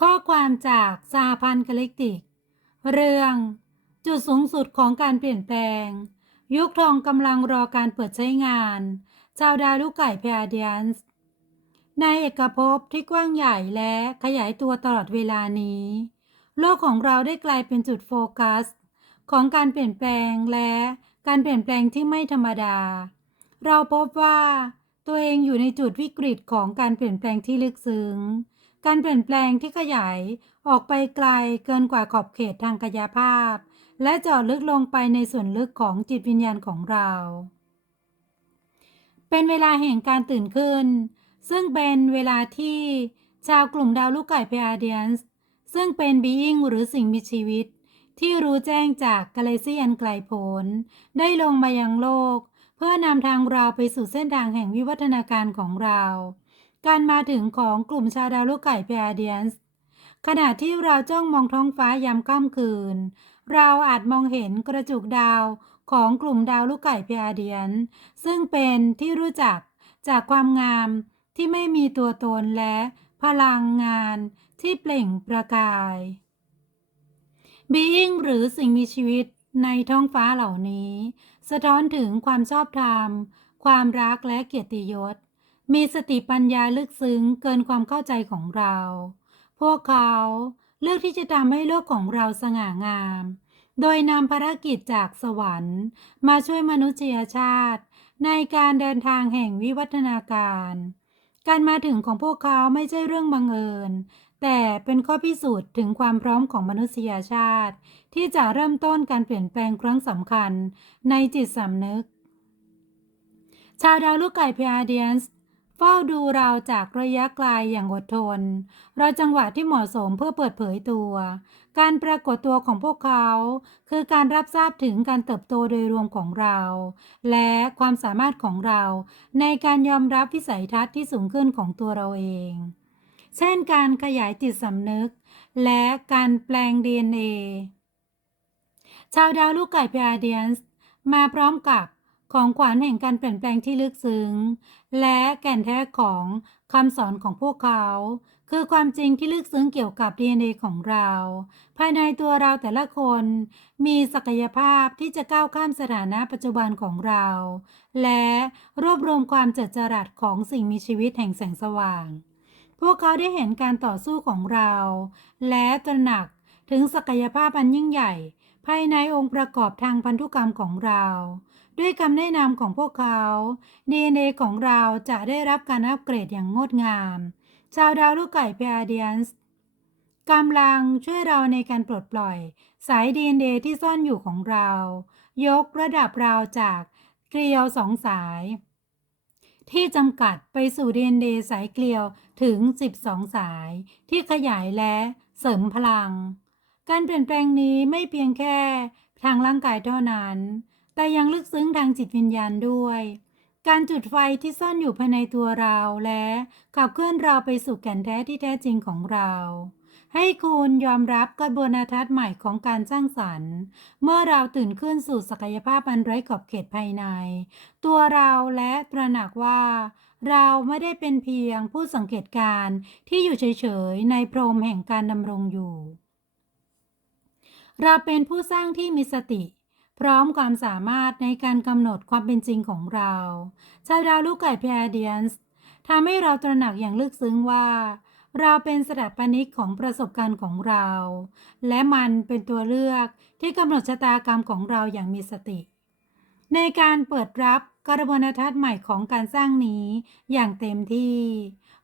ข้อความจากสาพันธ์กาล็กติก เรื่อง จุดสูงสุดของการเปลี่ยนแปลง ยุคทองกำลังรอการเปิดใช้งาน ชาวดาวลูกไก่พ a าเดียนส์ในเอกภพที่กว้างใหญ่และขยายตัวตลอดเวลานี้ โลกของเราได้กลายเป็นจุดโฟกัส ของการเปลี่ยนแปลงและการเปลี่ยนแปลงที่ไม่ธรรมดา เราพบว่าตัวเองอยู่ในจุดวิกฤตของการเปลี่ยนแปลงที่ลึกซึ้ง การเปลี่ยนแปลงที่ขยายออกไปไกลเกินกว่าขอบเขตทางกายภาพ และเจาะลึกลงไปในส่วนลึกของจิตวิญญาณของเรา เป็นเวลาแห่งการตื่นขึ้น ซึ่งเป็นเวลาที่ชาวกลุ่มดาวลูกไก่เพอาเดียนส์ซึ่งเป็นบีอิงหรือสิ่งมีชีวิต ที่รู้แจ้งจากกาแล็กซีอันไกลโพ้นได้ลงมายังโลก เพื่อนำทางเราไปสู่เส้นทางแห่งวิวัฒนาการของเรา การมาถึงของกลุ่มชาดาวลูกไก่เพอาเดียนส์ขณะที่เราจ้องมองท้องฟ้ายามค่ำคืน เราอาจมองเห็นกระจุกดาวของกลุ่มดาวลูกไก่เพอาเดียน ซึ่งเป็นที่รู้จักจากความงามที่ไม่มีตัวตนและพลังงานที่เปล่งประกาย Being หรือสิ่งมีชีวิตในท้องฟ้าเหล่านี้ สะท้อนถึงความชอบธรรม ความรักและเกียรติยศ มีสติปัญญาลึกซึ้งเกินความเข้าใจของเรา พวกเขาเลือกที่จะทำให้โลกของเราสง่างาม โดยนำภารกิจจากสวรรค์ มาช่วยมนุษยชาติ ในการเดินทางแห่งวิวัฒนาการ การมาถึงของพวกเขาไม่ใช่เรื่องบังเอิญ แต่เป็นข้อพิสูจน์ถึงความพร้อมของมนุษยชาติ ที่จะเริ่มต้นการเปลี่ยนแปลงครั้งสำคัญในจิตสำนึก ชาวดาวลูกไก่พ a าเดียนส์ เฝ้าดูเราจากระยะไกลอย่างอดทน รอจังหวะที่เหมาะสมเพื่อเปิดเผยตัว การปรากฏตัวของพวกเขา คือการรับทราบถึงการเติบโตโดยรวมของเรา และความสามารถของเราในการยอมรับวิสัยทัศน์ที่สูงขึ้นของตัวเราเอง เช่นการขยายจิตสำนึก และการแปลง DNA ชาวดาวลูกไก่พ a าเดียนส์มาพร้อมกับ ของขวัญแห่งการเปลี่ยนแปลงที่ลึกซึ้ง และแก่นแท้ของคำสอนของพวกเขา คือความจริงที่ลึกซึ้งเกี่ยวกับ DNA ของเรา ภายในตัวเราแต่ละคน มีศักยภาพที่จะก้าวข้ามสถานะปัจจุบันของเรา และรวบรวมความเจิดจรัสของสิ่งมีชีวิตแห่งแสงสว่าง พวกเขาได้เห็นการต่อสู้ของเรา และตระหนักถึงศักยภาพอันยิ่งใหญ่ ภายในองค์ประกอบทางพันธุกรรมของเรา ด้วยคำแนะนำของพวกเขา DNA ของเราจะได้รับการอัปเกรดอย่างงดงาม ชาวดาวลูกไก่เพอาเดียนส์กำลังช่วยเราในการปลดปล่อย สาย DNA ที่ซ่อนอยู่ของเรา ยกระดับเราจากเกลียวสองสาย ที่จำกัดไปสู่ DNA สายเกลียวถึง 12 สาย ที่ขยายและเสริมพลัง การเปลี่ยนแปลงนี้ไม่เพียงแค่ทางร่างกายเท่านั้น แต่ยังลึกซึ้งทางจิตวิญญาณด้วย การจุดไฟที่ซ่อนอยู่ภายในตัวเราและขับเคลื่อนเราไปสู่แก่นแท้ที่แท้จริงของเรา ให้คุณยอมรับกระบวนทัศน์ใหม่ของการสร้างสรรค์ เมื่อเราตื่นขึ้นสู่ศักยภาพอันไร้ขอบเขตภายใน ตัวเราและตระหนักว่าเราไม่ได้เป็นเพียงผู้สังเกตการณ์ที่อยู่เฉยๆ ในพรมแห่งการดำรงอยู่ เราเป็นผู้สร้างที่มีสติ พร้อมความสามารถในการกำหนดความเป็นจริงของเราชาวดาวลูกไก่พ a าเดียนส์ทำให้เราตระหนักอย่างลึกซึ้งว่า เราเป็นสถาปนิกของประสบการณ์ของเรา และมันเป็นตัวเลือกที่กำหนดชะตากรรมของเราอย่างมีสติ ในการเปิดรับกระบวนทัศน์ใหม่ของการสร้างนี้อย่างเต็มที่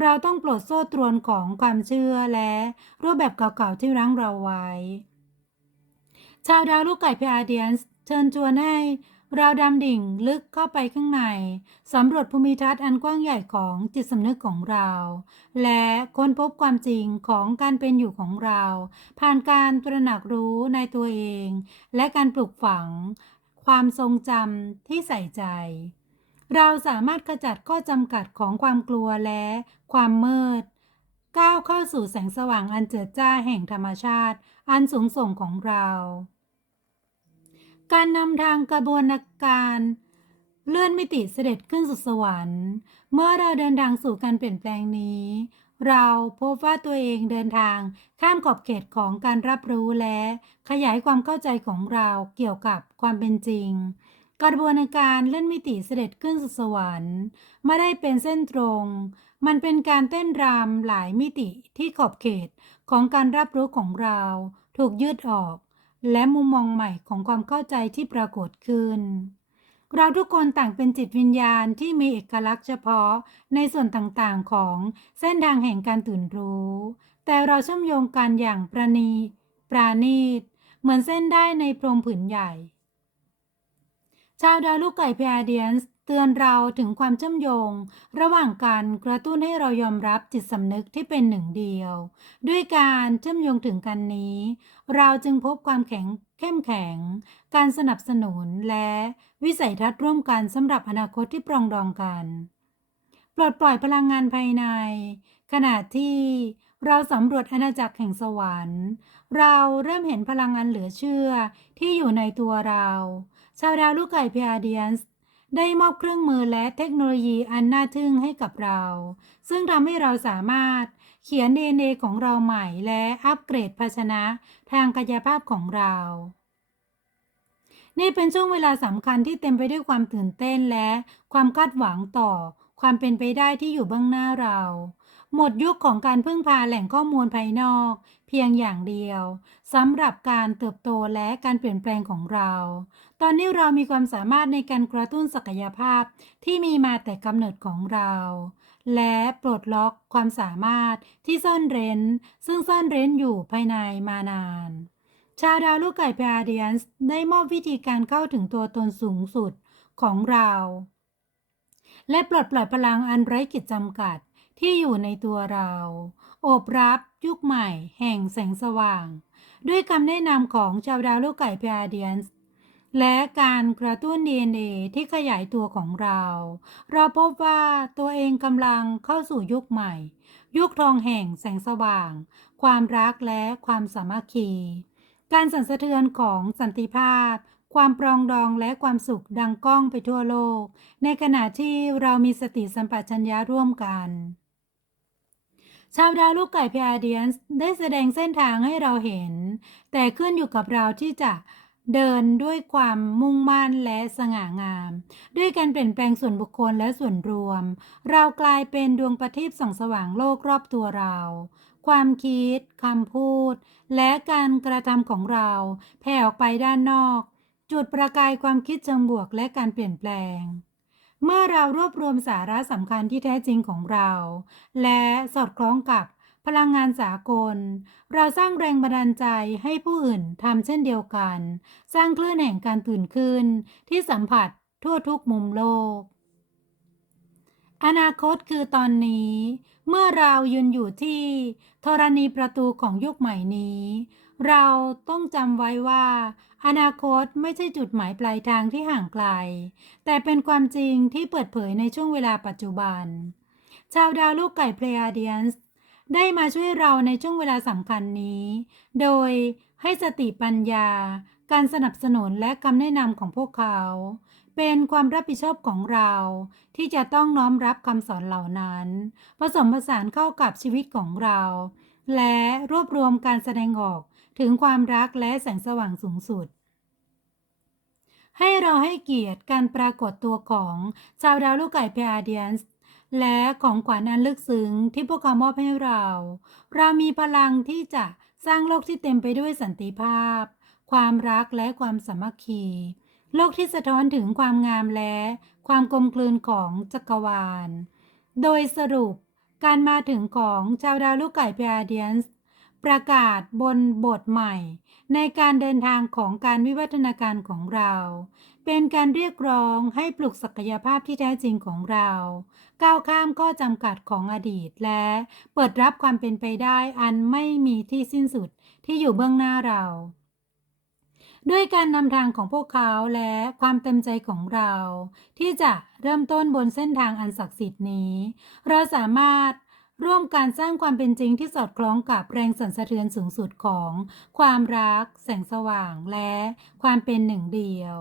เราต้องปลดโซ่ตรวนของความเชื่อและรูปแบบเก่าๆที่รั้งเราไว้ ชาวดาวลูกไก่พ a าเดียนส์ เชิญชวนให้เราดำดิ่งลึกเข้าไปข้างใน สำรวจภูมิทัศน์อันกว้างใหญ่ของจิตสำนึกของเรา และค้นพบความจริงของการเป็นอยู่ของเรา ผ่านการตระหนักรู้ในตัวเอง และการปลูกฝัง ความทรงจำที่ใส่ใจ เราสามารถขจัดข้อจำกัดของความกลัวและความมืด ก้าวเข้าสู่แสงสว่างอันเจิดจ้าแห่งธรรมชาติ อันสูงส่งของเรา การนำทางกระบวนการเลื่อนมิติเสด็จขึ้นสู่สวรรค์ เมื่อเราเดินทางสู่การเปลี่ยนแปลงนี้ เราพบว่าตัวเองเดินทางข้ามขอบเขตของการรับรู้และขยายความเข้าใจของเราเกี่ยวกับความเป็นจริง กระบวนการเลื่อนมิติเสด็จขึ้นสู่สวรรค์ไม่ได้เป็นเส้นตรง มันเป็นการเต้นรำหลายมิติที่ขอบเขตของการรับรู้ของเรา ถูกยืดออก และมุมมองใหม่ของความเข้าใจที่ปรากฏขึ้น เราทุกคนต่างเป็นจิตวิญญาณที่มีเอกลักษณ์เฉพาะในส่วนต่างๆของเส้นทางแห่งการตื่นรู้ แต่เราเชื่อมโยงกันอย่างประณีปราณีต เหมือนเส้นได้ในพรมผืนใหญ่ ชาวดาวลูกไก่พาเดียนเตือนเราถึงความเชื่อมโยง ระหว่างการกระตุ้นให้เรายอมรับจิตสำนึกที่เป็นหนึ่งเดียว ด้วยการเชื่อมโยงถึงกันนี้ เราจึงพบความแข็งเข้มแข็ง การสนับสนุนและวิสัยทัศน์ร่วมกันสำหรับอนาคตที่ปรองดองกัน ปลดปล่อยพลังงานภายใน ขณะที่เราสำรวจอาณาจักรแห่งสวรรค์ เราเริ่มเห็นพลังงานเหลือเชื่อที่อยู่ในตัวเรา ชาวดาวลูกไก่พีอาเดียนส์ ได้มอบเครื่องมือและเทคโนโลยีอันน่าทึ่งให้กับเรา ซึ่งทำให้เราสามารถเขียน DNA ของเราใหม่และอัปเกรดภาชนะทางกายภาพของเรา นี่เป็นช่วงเวลาสำคัญที่เต็มไปด้วยความตื่นเต้นและความคาดหวังต่อ ความเป็นไปได้ที่อยู่เบื้องหน้าเรา หมดยุคของการพึ่งพาแหล่งข้อมูลภายนอก พียงอย่างเดียวสำหรับการเติบโตและการเปลี่ยนแปลงของเรา ตอนนี้เรามีความสามารถในการกระตุ้นศักยภาพที่มีมาแต่กำเนิดของเรา และปลดล็อกความสามารถที่ซ่อนเร้น ซึ่งซ่อนเร้นอยู่ภายในมานาน ชาวดาวลูกไก่พาเดียนส์ได้มอบวิธีการเข้าถึงตัวตนสูงสุดของเรา และปลดปล่อยพลังอันไร้ขีดจำกัดที่อยู่ในตัวเรา โอบรับยุคใหม่ แห่งแสงสว่าง ด้วยคำแนะนำของชาวดาวลูกไก่พาเดียนส์และการกระตุ้น DNA ที่ขยายตัวของเรา เราพบว่าตัวเองกำลังเข้าสู่ยุคใหม่ ยุคทองแห่งแสงสว่าง ความรักและความสามัคคี การสั่นสะเทือนของสันติภาพ ความปรองดองและความสุขดังก้องไปทั่วโลก ในขณะที่เรามีสติสัมปชัญญะร่วมกัน ชาวดาวลูกไก่พีอาเดียนส์ได้แสดงเส้นทางให้เราเห็น แต่ขึ้นอยู่กับเราที่จะเดินด้วยความมุ่งมั่นและสง่างาม ด้วยการเปลี่ยนแปลงส่วนบุคคลและส่วนรวม เรากลายเป็นดวงประทีปส่องสว่างโลกรอบตัวเรา ความคิดคำพูด และการกระทำของเรา แผ่ออกไปด้านนอก จุดประกายความคิดเชิงบวกและการเปลี่ยนแปลง เมื่อเรารวบรวมสาระสำคัญที่แท้จริงของเรา และสอดคล้องกับพลังงานสากล เราสร้างแรงบันดาลใจให้ผู้อื่นทำเช่นเดียวกัน สร้างคลื่นแห่งการตื่นขึ้น ที่สัมผัสทั่วทุกมุมโลก อนาคตคือตอนนี้ เมื่อเรายืนอยู่ที่ธรณีประตูของยุคใหม่นี้ เราต้องจำไว้ว่า อนาคตไม่ใช่จุดหมายปลายทางที่ห่างไกล แต่เป็นความจริงที่เปิดเผยในช่วงเวลาปัจจุบัน ชาวดาวลูกไก่เพลอาเดียนส์ได้มาช่วยเราในช่วงเวลาสำคัญนี้ โดยให้สติปัญญา การสนับสนุนและคำแนะนำของพวกเขา เป็นความรับผิดชอบของเรา ที่จะต้องน้อมรับคำสอนเหล่านั้น ผสมผสานเข้ากับชีวิตของเรา และรวบรวมการแสดงออก ถึงความรักและแสงสว่างสูงสุด ให้เราให้เกียรติการปรากฏตัวของชาวดาวลูกไก่เพอาเดียนส์และของขวัญอันลึกซึ้งที่พวกเขามอบให้เรา เรามีพลังที่จะสร้างโลกที่เต็มไปด้วยสันติภาพ ความรักและความสามัคคี โลกที่สะท้อนถึงความงามและ ความกลมกลืนของจักรวาล โดยสรุปการมาถึงของชาวดาวลูกไก่เพาเดียนส์ ประกาศบนบทใหม่ ในการเดินทางของการวิวัฒนาการของเรา เป็นการเรียกร้องให้ปลุกศักยภาพที่แท้จริงของเรา ก้าวข้ามข้อจำกัดของอดีตและเปิดรับความเป็นไปได้อันไม่มีที่สิ้นสุดที่อยู่เบื้องหน้าเราด้วยการนำทางของพวกเขาและความเต็มใจของเรา ที่จะเริ่มต้นบนเส้นทางอันศักดิ์สิทธิ์นี้ เราสามารถ ร่วมการสร้างความเป็นจริงที่สอดคล้องกับแรงสั่นสะเทือนสูงสุดของ ความรัก แสงสว่าง และความเป็นหนึ่งเดียว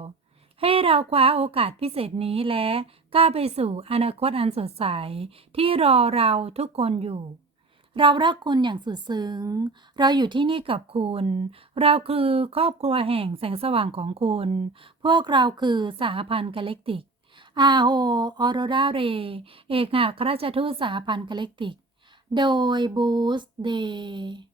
ให้เราคว้าโอกาสพิเศษนี้และก้าวไปสู่อนาคตอันสดใส ที่รอเราทุกคนอยู่เรารักคุณอย่างสุดซึ้ง เราอยู่ที่นี่กับคุณ เราคือครอบครัวแห่งแสงสว่างของคุณ พวกเราคือสหพันธ์กาแล็กติก อาโฮ ออโรราเร เอกอัครราชทูตสหพันธ์กาแล็กติก โดยบูสเดย์